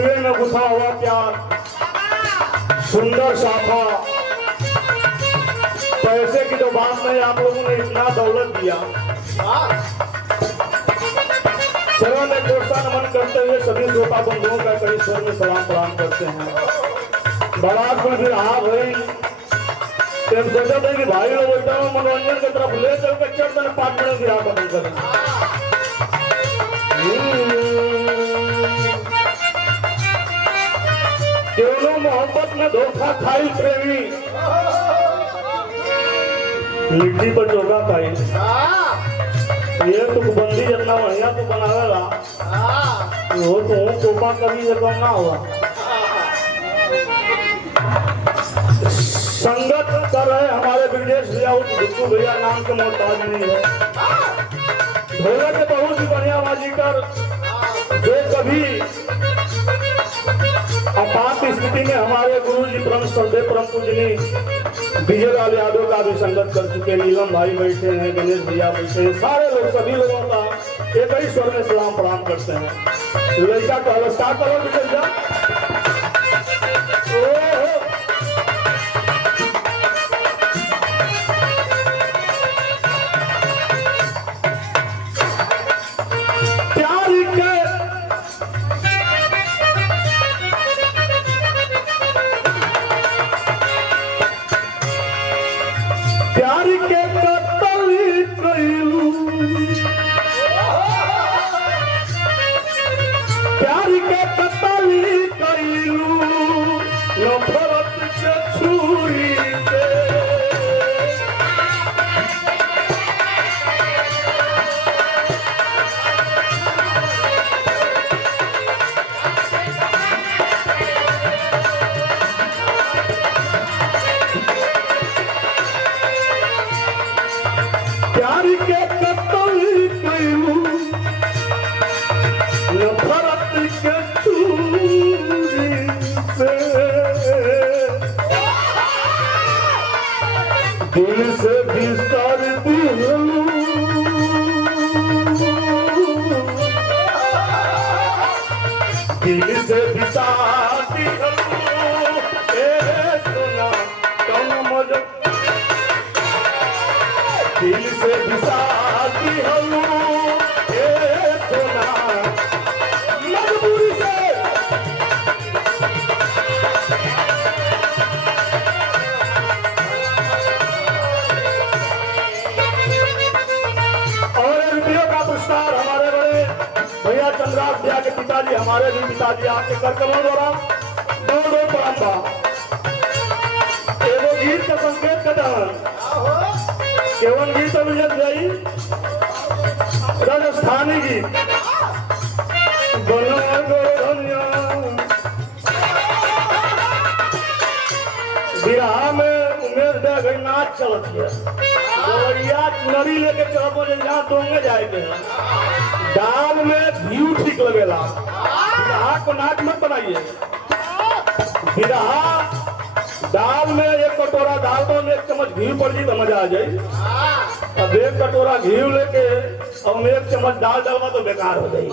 तस्वीर में गुथा हुआ प्यार, सुंदर साफा। पैसे की तो बात नहीं, आप लोगों ने इतना दौलत दिया। चरण में कोटसा नमन करते हुए सभी श्रोता बंधुओं का कई स्वर में सलाम प्रणाम करते हैं। बड़ा कुल विरहा भाई सोचा था कि भाई लोग बैठा हूँ मनोरंजन की तरफ ले चल कर चढ़ते 5 मिनट विरहा खत्म करें। क्यों मोहब्बत में धोखा खाई प्रेमी, लिट्टी पर चोखा खाई। ये तो बंदी जितना बढ़िया तो बनावेला वो तो कोपा कभी ये कम ना हुआ। संगत कर रहे हमारे ब्रिजेश भैया, उस बिट्टू भैया नाम के मोहताज नहीं है। भैया के बहुत ही बढ़िया बाजीकर जो कभी आपात स्थिति में हमारे गुरु जी परम श्रद्धेय परम पूजनी विजय लाल यादव का भी संगत कर चुके। नीलम भाई बैठे हैं, गणेश भैया बैठे हैं, सारे लोग सभी लोगों का एक ही स्वर में सलाम प्रणाम करते हैं। लड़का का हलस्कार करो निकल जा। दिल से बिसार दिलू, दिल से बिसार दिलू, सुना कौन मजा। दिल से बिसार दिलू, सुना मजबूरी से। चंद्रास भैया के पिताजी, हमारे भी पिताजी आपके कर कमल द्वारा दो परंपरा एवं गीत का संकेत कर केवल गीत अभिजत गई राजस्थानी गीत बिहार में उमेर दे गई नाच चलत है। नरी लेके चलो जहाँ दोंगे जाएंगे दाल में घी ठीक लगेला। बिरहा को नाच मत बनाइए। बिरहा दाल में 1 कटोरा दाल में 1 चम्मच घी पड़ जी तो मजा आ जाए। अब 1 कटोरा घी लेके अब 1 चम्मच दाल डालवा तो बेकार हो जाए।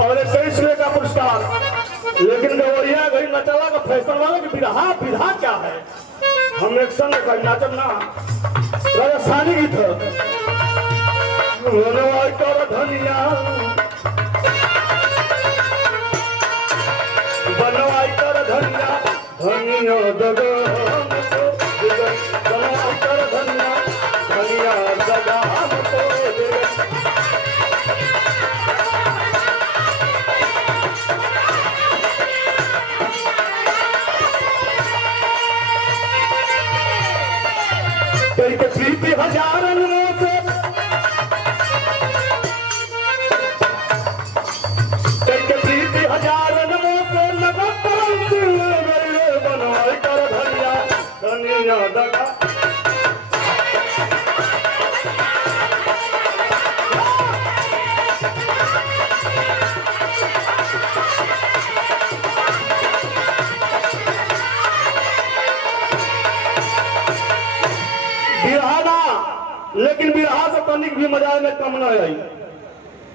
और 21वें का पुरस्कार। लेकिन गवरिया गई नचला का फैशन वाला कि बिरहा विधा क्या है। हम एक संग का नाचब ना राजस्थानी गीत बनवाई कर धनिया, बनवाई कर धनिया, धनिया दगाम को बनवाई कर धनिया, धनिया दगाम को। करके प्रीति हजारन से, करके प्रीति हजारन से नगद बनवाई कर धनिया, धनिया दगा। लेकिन बिरहा से तनिक भी मजा में कम न आई।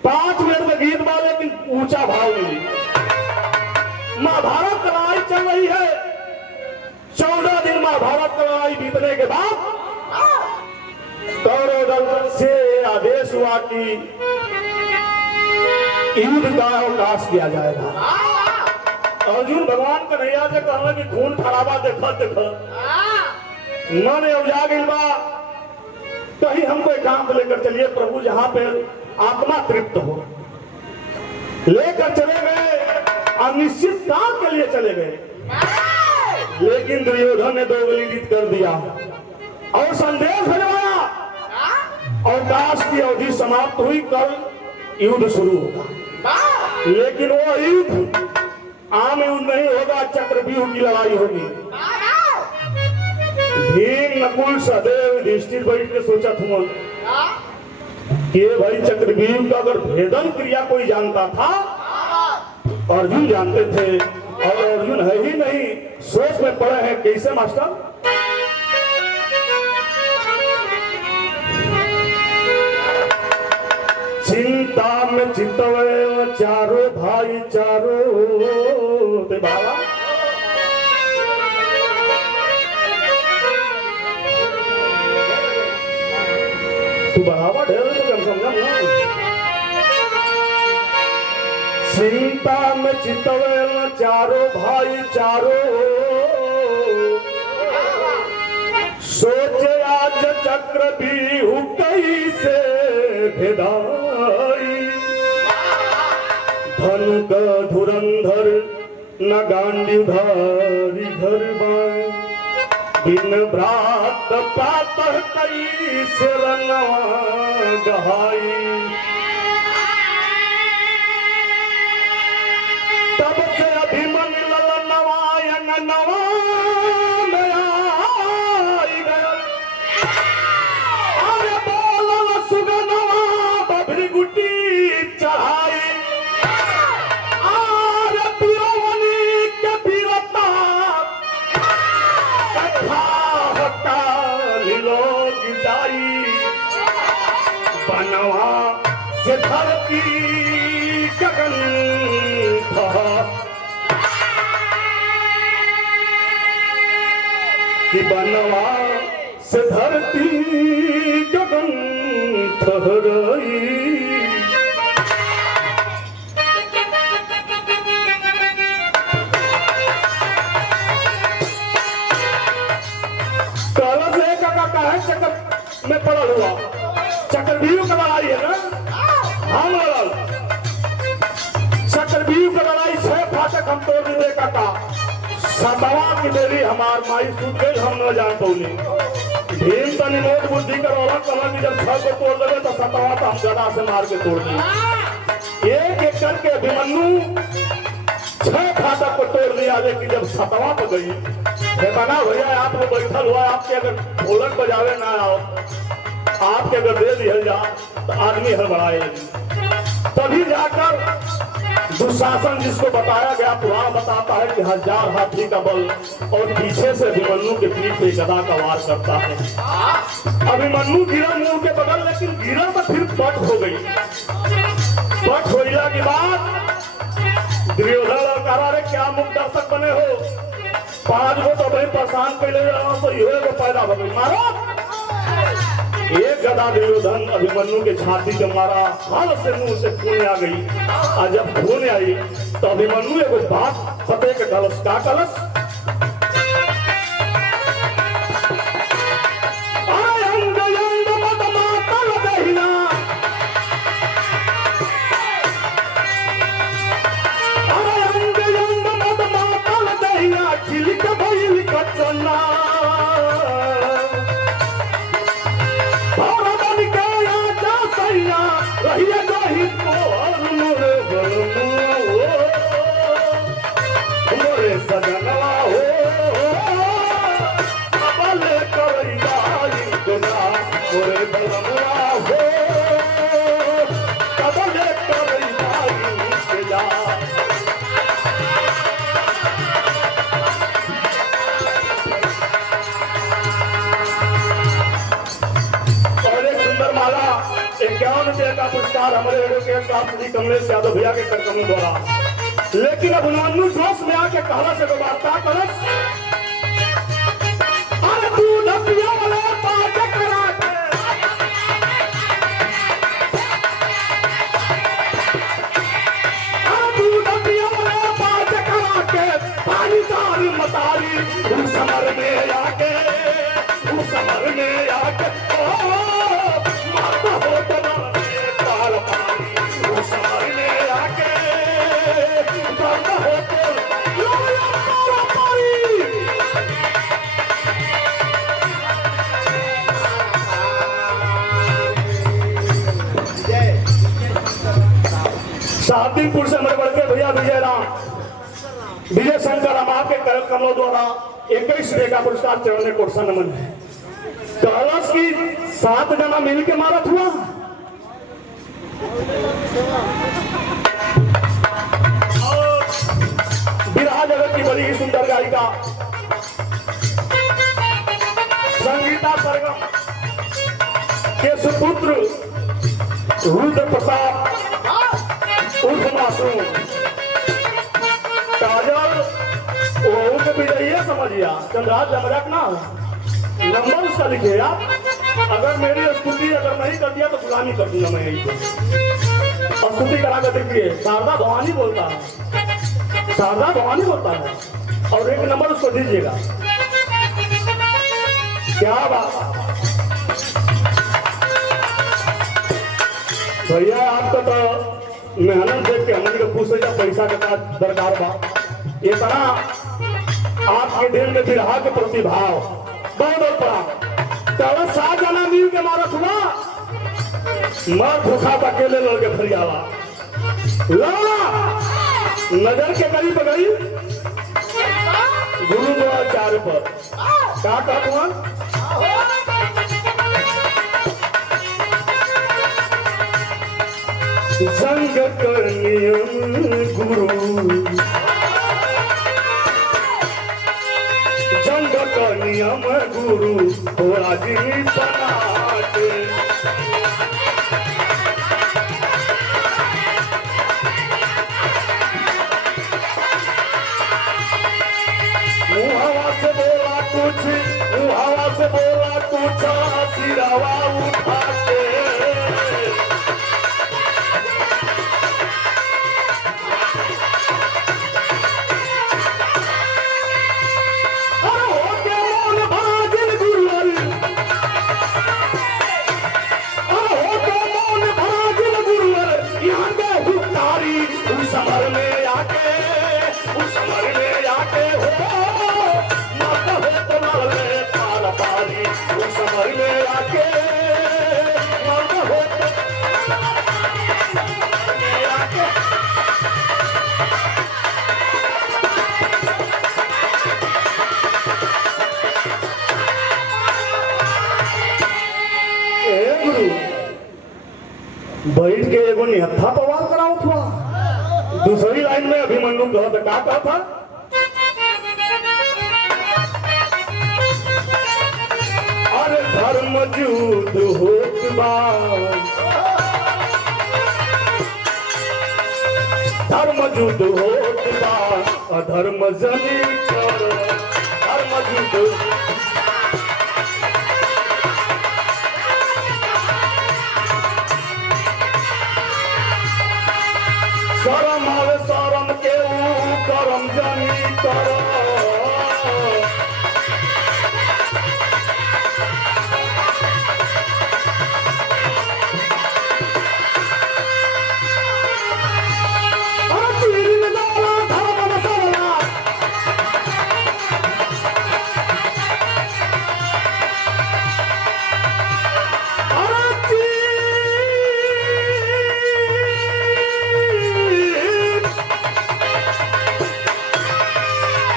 5 मिनट में गीत बा, लेकिन ऊंचा भाव मिली। महाभारत की लड़ाई चल रही है। 14 दिन महाभारत की लड़ाई बीतने के बाद कौरव दल से आदेश हुआ कि युद्ध का अवकाश किया जाएगा। अर्जुन भगवान का नैया से कहना कि खून खराबा देखा देखा मन उजा गई बा, कहीं हमको एकांत लेकर चलिए प्रभु, जहां पे आत्मा तृप्त हो। लेकर चले गए, अनिश्चित काल के लिए चले गए। लेकिन दुर्योधन ने दोगलीकृत कर दिया और संदेश भेजवाया, अवकाश की अवधि समाप्त हुई, कल युद्ध शुरू होगा। लेकिन वो युद्ध आम युद्ध नहीं होगा, चक्रव्यूह की लड़ाई होगी। भीम, नकुल, सहदेव, युधिष्ठिर बैठ के सोचा था कि भाई चक्रव्यूह का अगर भेदन क्रिया कोई जानता था, अर्जुन जानते थे, और अर्जुन है ही नहीं, सोच में पड़े हैं। कैसे मास्टर? चिंता में चितवे चारों भाई चारों ते बाबा, तू बढ़ावा ढेर तो कम समझा ना। चिंता में चितवे चारों भाई चारों, सोचे आज चक्रव्यूह कैसे भेदाई। धनु का धुरंधर न गांडीवधारी घर बाए, बिन भ्रात प्रातः कैसे रंगवा गहाई। तब से अभिमन ललनवायन नवा में आई गया। अरे बोल सुगनवा बभरी गुटी चढ़ाई। अरे पीरवनी के पीरता कथा हटा लोग जाई। बनवा से धरती गगन कि बनवा से धरती गगन ठहराई। कलश एक का है चक्र में पड़ल हुआ, चक्रव्यूह का लड़ाई है ना, हम लड़ल चक्रव्यूह का लड़ाई 6 फाटक हम तोड़ दे का 7वां की देरी हमार माई सूत गई, हम न जान पौली। भीम तनी मोट बुद्धि करवाला, कहा कि जब 6 को तोड़ देवे तो 7वां तो हम गदा से मार के तोड़ दी। एक एक करके अभिमन्यु 6 फाटक को तोड़ दिया, लेकिन जब 7वां पर गई, बना भैया आप लोग बैठल हुआ, आपके अगर ढोलक बजावे ना आओ, आपके अगर दे दिया जा तो आदमी हड़बड़ाए। तभी जाकर दुशासन, जिसको बताया गया, पुराण बताता है कि 1000 हाथी का बल और पीछे से अभिमन्यु के पीठ पे गदा का वार करता है। अभिमन्यु गिरा मुंह के बगल, लेकिन गिरा तो फिर पट हो गई। पट होइला के बाद दुर्योधन कहा, रे क्या मुख दर्शक बने हो, 5 गो तो भाई परेशान कर ले रहा हूं, तो ये को पैदा हो गई, मारो। एक गदा दुर्योधन अभिमन्यु के छाती पे मारा, हाल से मुंह से खून आ गई। और जब खून आई तो अभिमन्यु एक बात पते के कलश का कलश, सजनवा पुरस्कार हमारे एडवोकेट साहब श्री कमलेश यादव भैया के कार्यक्रम द्वारा। लेकिन अब उन्होंने जोश में आके कहला से वार्ता करस अरे तू डबिया वाले बात करा के अरे तू डबिया वाले बात करा के पानी तारी मतारी उस समर में आके उस समर में आके ओ माता हो तो पार पानी उस समर में आके माता हो तो पार पानी। शाहदीपुर से हमारे बड़के भैया विजय शंकर हम आपके कमलों द्वारा 21 रुपये का पुरस्कार चढ़ने कोर्सा नमन है। कहलस की 7 जना मिल के मारत हुआ और बिरहा जगत की बड़ी ही सुंदर गायिका संगीता सरगम के सुपुत्र रुद्र प्रताप उर्फ मासूम काजल वो विजय समझिया चंद्राज मजाक ना नंबर उसका लिखे आप। अगर मेरी स्तुति अगर नहीं कर दिया तो गुलामी कर दूंगा मैं यही और स्तुति करा कर देखिए शारदा भवानी बोलता है शारदा भवानी बोलता है और 1 नंबर उसको दीजिएगा। क्या बात भैया आपका तो मेहनत देख के हमने पूछे जब पैसा का दरकार बा इतना आपके दिल में बिरहा के प्रतिभाव बहुत बड़ा 7 जना मिल के मारत हुआ मर धोखा अकेले लड़के फरियावा लड़ा नजर के करीब गई गुरु द्वाचार्य पर क्या कहता हुआ जंग कर नियम गुरु जंग का नियम गुरु थोड़ा जी बनाते मुहावा से बोला कुछ मुहावा से बोला कुछ सिरावा उठाते बैठ के एगो निहत्था पवार कराओ था। दूसरी लाइन में अभिमन्यु कहता क्या कहा था अरे धर्म युद्ध होत बा धर्म युद्ध होत बा अधर्म जनी कर धर्म युद्ध शरम आवे शरम के करम जनी कर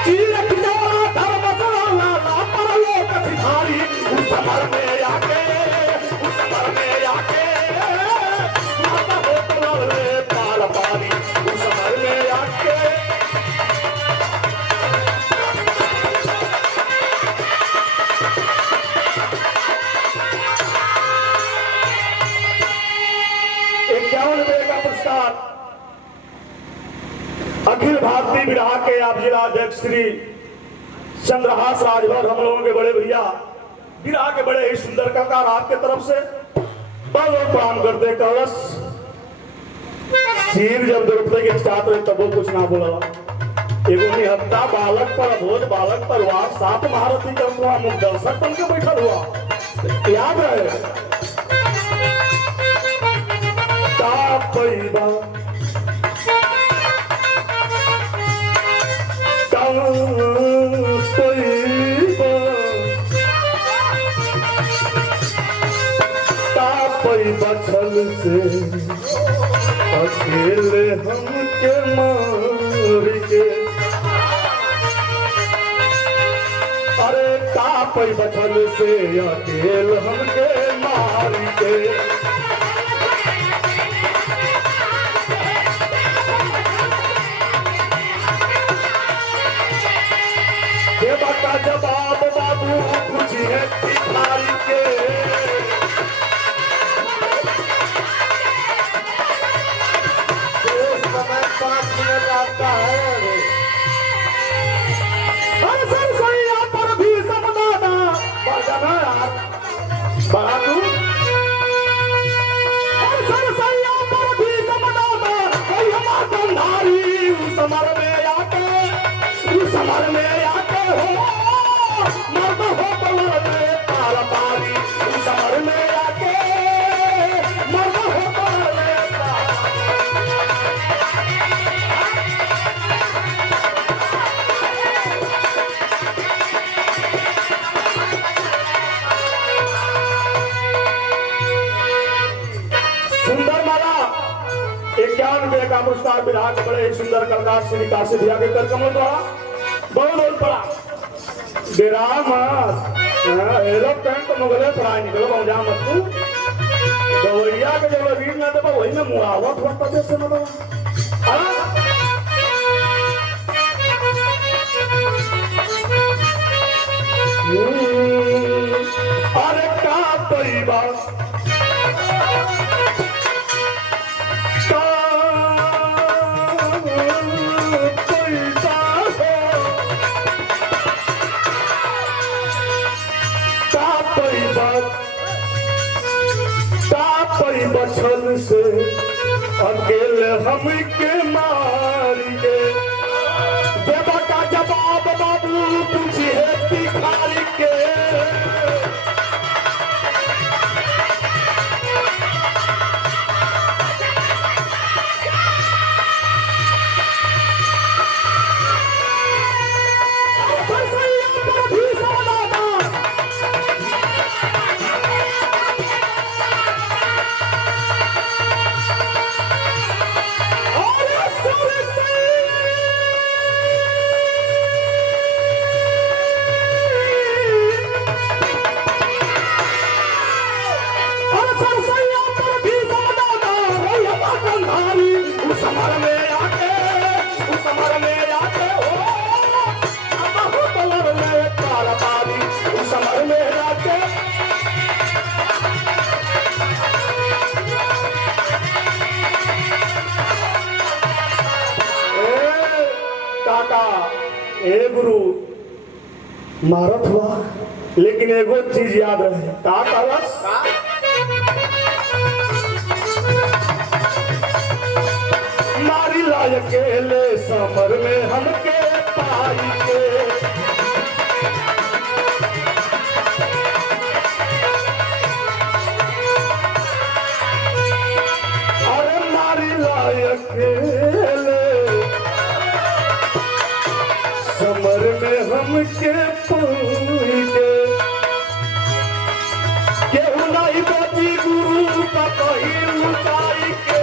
जी अखिल भारतीय विराह के आप जिला अध्यक्ष श्री चंद्रहास राजभर, हम लोगों के बड़े भैया विराह के बड़े ही सुंदर कलाकार आपके तरफ से बहुत प्रणाम करते। कलश सिर जब द्रौपदी के छात्र रहे तब वो कुछ ना बोला। एगो निहत्ता बालक पर भोज बालक पर वार सात महारथी का हुआ मुख दर्शक बन के बैठा हुआ। याद रहे बछल से अकेले हम के मार के, अरे तापई बछल से अकेले हम के मार के। देवा का जवाब बाबू पूछिए भिखारी के, आता है सर सैया पर भी समझाना बजाना बड़ा तू सर सैया पर भी समझाना गंधारी उस समर में आते हो मर्द हो बलर में तारा पारी उस समर में आके मर्द हो बलर में सुंदर माला 51 रुपये का पुरस्कार विराह के बड़े ही सुंदर कलाकार श्री काशी भैया के कर कमल द्वारा बहुत पड़ा। एरोप्लेन तो मुगले फराई निकलो पहुंचा मत तू दवैया के जब रीड ना दे वही में मुआवत होता देश से मतलब अरे का परिवार बछल से अकेले हम के मार के। देवा का जवाब बाबू पूछिए भिखारी के, ए गुरु मारत हुआ लेकिन एगो चीज याद रहे का कहलस मारी लाय अकेले समर में हमके पाई के। अरे मारी लाय अकेले समर में हमके पाई के, केहू नहीं बची गुरु का कहीं लुटाई के।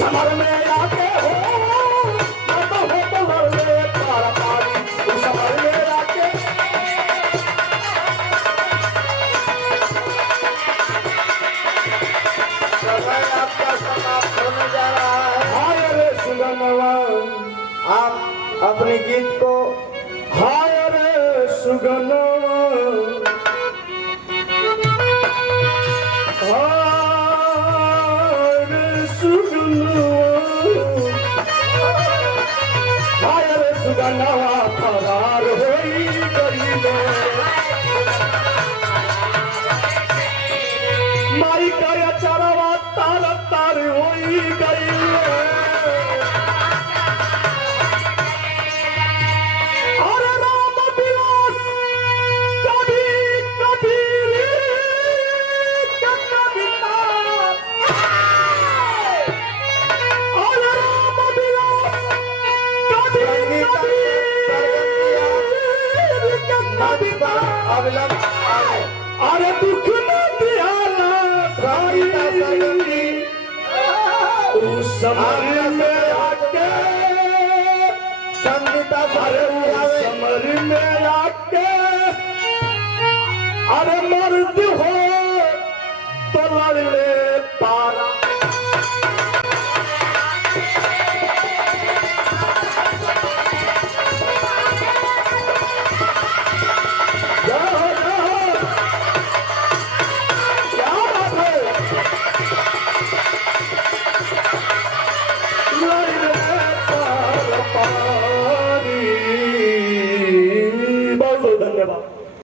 समर में आके हो तो लड़ ले पारा पारी समर में आके समय आपका समाप्त होने जा रहा है। हाय रे सुगनवा आप अपने गीत को हाय रे सुगनवा हाय रे सुगनवा हाय रे सुगनवा फरार होई गई माई का चरवा तार तार होई गई अरे राम विलास कभी कबीर कविता अरे राम विलास कभी कबीर कविता अविलंब आगे। अरे दुख में दियाला सारी उस समर में आके संगीता अरे उस समर में आके अरे मर्द हो